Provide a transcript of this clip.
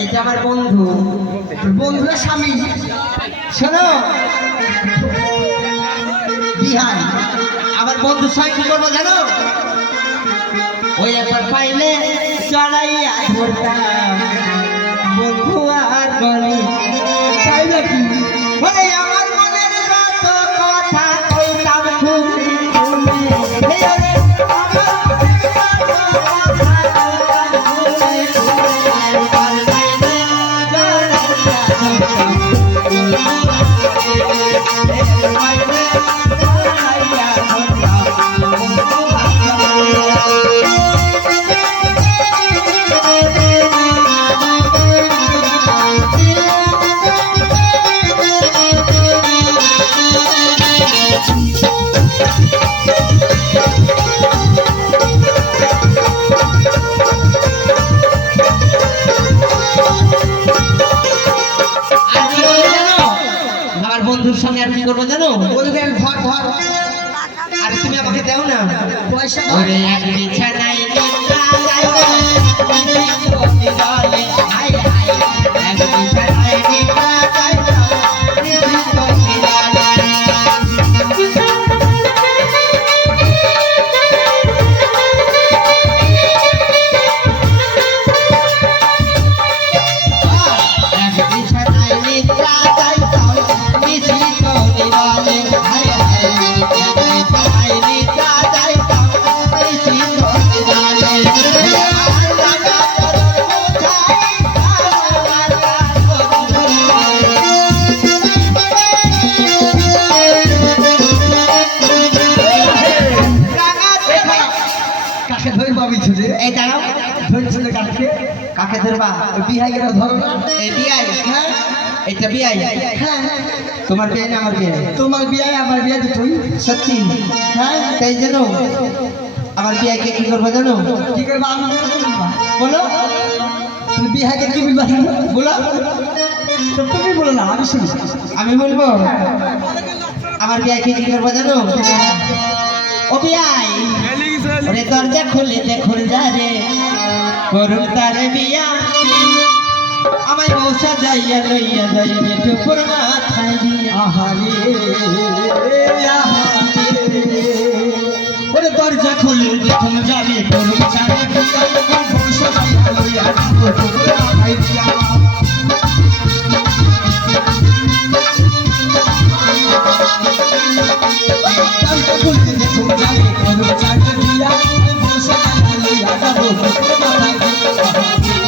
এটা আমার বন্ধু, বন্ধুরা স্বামী। শোনো বিহান, আমার বন্ধুর সঙ্গে কি করবো জানো? ওই একবার পাইলে চড়াইয়া ধরতাম বন্ধু আর গলি। তাই নাকি? বলে আমার মনের যত কথা কইতাম খুলে খুলে, এই ওরে আমার মনের যত কথা কইতাম খুলে খুলে, একবার পাইলে চড়াইয়া ধরতাম বন্ধু আর গলি। বন্ধুর সঙ্গে আর কি করবো জানো? বলবেন ধর ধর। আর তুমি আমাকে দাও না পয়সা। ওরে এক বিছানায় নিদ্রা যাইবে, নিশি জলে হায় হায়, এক বিছানায় নিদ্রা যাইবে, নিশি জলে। এক বিছানায় নিদ্রা যাইতাম, নিশি জলে হায় হায়, এক বিছানায় নিদ্রা যাইতাম, নিশি জলে। কাকে ধরে পাবি ছেলে? এই দাঁড়াও, ধরছিলে কাকে? কাকে ধরবা? বিহাই গেলে ধরো না। এই বিয়াই, হ্যাঁ এটা বিয়াই। হ্যাঁ হ্যাঁ। তোমার বিয়ে না আমার বিয়ে? তোমার বিয়াই আমার বিয়ে দুটোই। সত্যি? হ্যাঁ। তাই জানো আমার বিয়াকে কি করবো জানো? কি করবা? আমি বলো, তুমি বিহাইকে কি বলবা? বলো, তো তুমি বলো না, আমি শুনি। আমি বলবো আমার বিয়াকে কি করবো জানো? ও বিয়াই, ওরে দরজা খুলে দেখুন যা রে, করুন তারে বিয়া, আমায় মৌসা যাইয়া লইয়া যাই জেঠুপুর মাথায় দিয়া। আহারে আহারে, ওরে দরজা খুলে দেখুন যাবে, করুন তারে বিয়া, বংশ যাইয়া লইয়া জেঠুপুর মাথায় দিয়া।